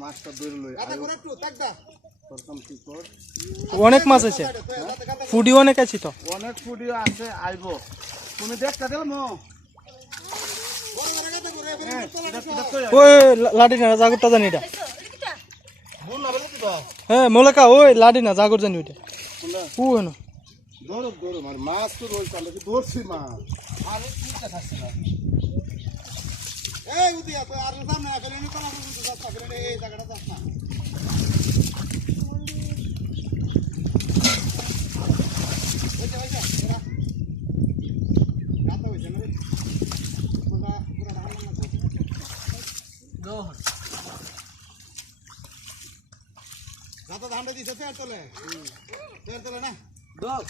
মাছটা বেরোলো অনেক মাছ আছে, ফুডি অনেক আছে তো, অনেক ফুডিও আছে। আইব তুমি দেখতে দিল মো ওই লাডি না জাগরটা জানি এটা, হ্যাঁ মোলেকা ওই লাডি না জাগর জানি ওইটা ও হেন ধরো ধরো মানে মাছ তো রয়েছে, আমরা কি ধরছি মাছ আর খাচ্ছি না। এই উদিয়া তো আর সামনে আসলে নি কলা বুঝতে যাস না, এই জায়গাটা যাস না। ধানটা দিছে তেল তোলে, তেল তোলে না দশ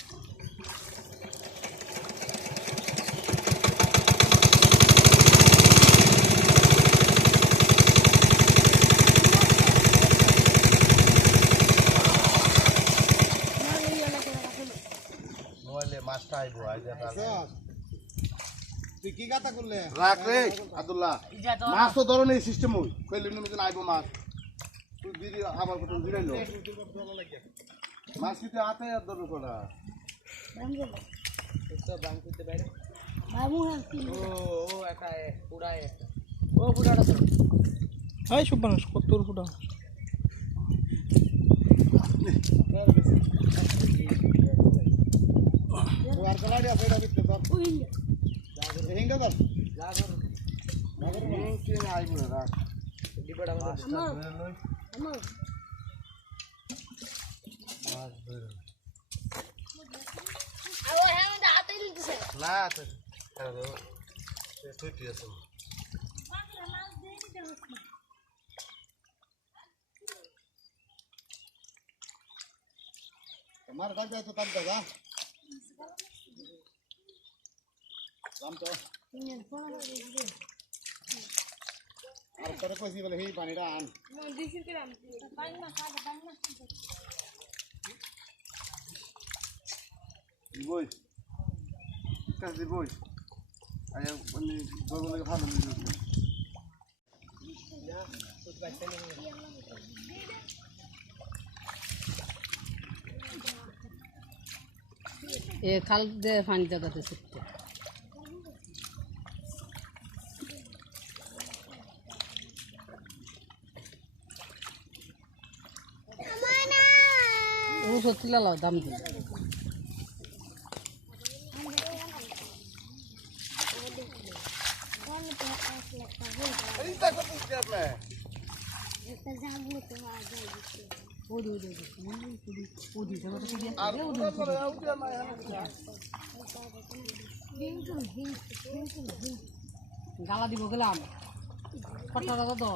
মাছটা আইব। তুই কি গাতা করলে রাখ রে আব্দুল্লাহ, মাছ তো ধরো নেই সিস্টেম হই কইলি নি মিজন আইব মাছ, তুই দিদি আবার কত দিরাইলো মাছ কিতে আতে আর ধরো কোনা তো বাং করতে বাইরে বাবু ও একা পুরায় ও পুরাটা তো এই সব মানুষ কত ফুটা আর কলাড়ি আছে এটা বিতে ধর হিংটা ধর লাগর লাগর কি না আইব না রাখ ডিবাটা আমাদের আমার মাছ ধরে আও হ্যাঁ মধ্যে হাতে নিতেছে না তো তুই আছে মাছ দিয়ে দিতে হচ্ছে তোমার কাছে তো তাক দাদা রাম তো আর তোর কইছি বলে এই পানিটা আন মই দিছি কি রাম পানি না খাদা পানি না বই কাজে বই আয়া মানে বগলে ভালো মিলে না তো বাইতে নেই এ খাল দে পানি দাদাতে শিখতে ও সত্যি লাও দাম দিন এইটা কত দিতে আপনি একটা জাগলো তো আর যাইছে ওদি ওদি ওদি জায়গা তো দিয়ে আর ওটা আউটা না গালা দিব গেলাম ফটা দাদা তো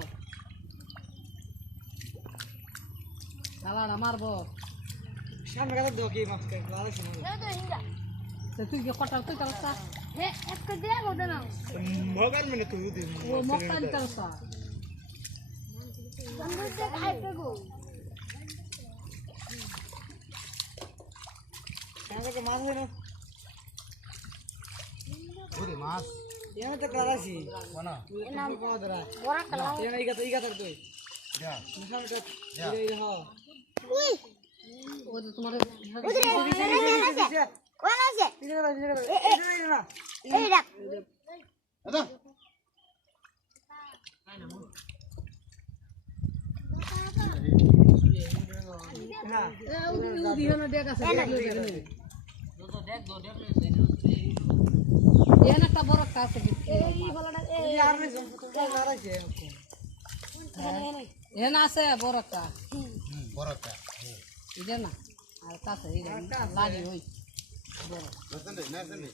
গালাটা মারবো সামনে কথা দাও কি মাছ কে গালা শুনো না তো হিঙ্গা তুই কি ফটা তুই কালসা হে একটা দে ওটা না মগার মিনে তুই দিন ও মক্কান কালসা বন্ধুতে খাইতে গো সামনে মাছ হইলো ওরে মাছ এনে তো কালাসি কোনা নাম কো ধরা বড় কালা এনে ইগা তার তুই যা সামনে এই হ উই ও তো তোমার উদরে কোন আছে এই রাখ আদা উদি হনা দেখ আছে এনে একটা বড় কাছে এই বলটা এই আর নারাইছে এনে আছে বড় একটা বড়টা এটা না আর কাছে এটা লাড়ি হই বড় নাসনে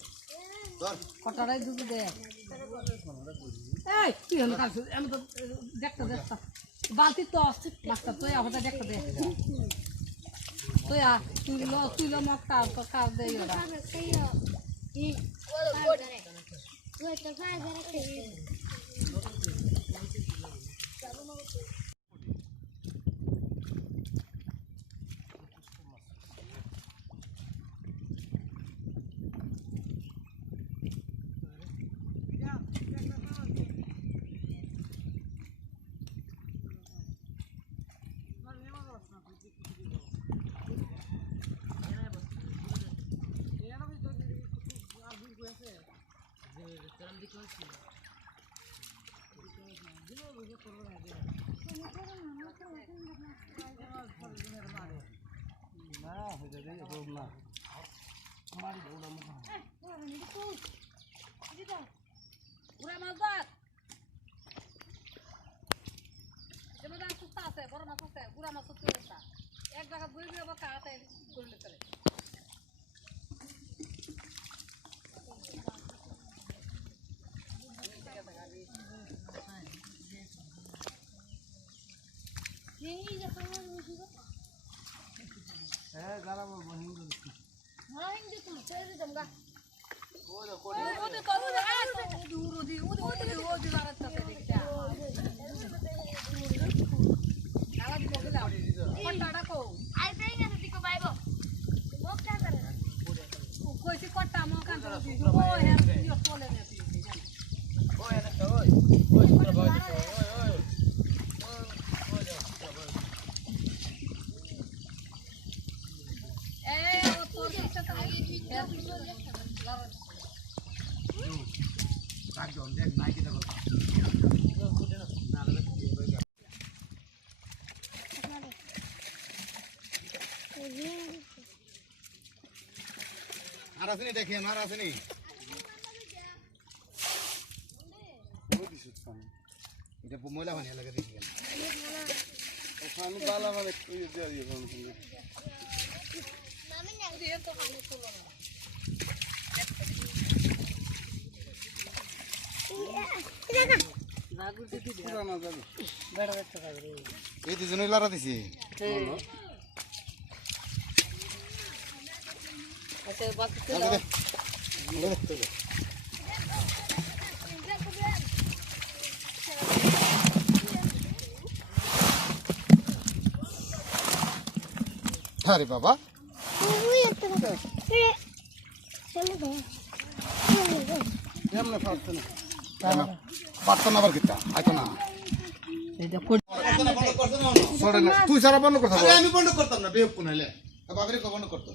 ধর ফটারাই দুধ দে এই কি হলো কাছে আমি তো দেখতে বালতি তো মাছটা তুই আমাদের দেখতে দে তুই লো মক্কা তো কাজ দে ওরা এই ওই তো ফাই করে পুরা মাছ দাঁত যেমন সুস্থ আছে বড় মাছ আছে পুরা মাছ হচ্ছে এক জায়গা দুই যাবো কাটাই করলে চলে কটা মো কান ও হ্যাঁ চলে গেছে আর আসেনি দেখেন আর আসেনি এটা ময়লা পানি এলাকা দেখি কেন পানি বালা মানে এই দুজনই লড়া দিছি আরে বাবা পারতো না আবার কিতা আইতো না তুই সারা বন্ধ করতে আমি বন্ধ করতাম না বেপ কোনাইলে বাবারে বন্ধ করতো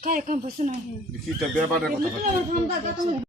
Kayak kampus na. Kita biar pada kota.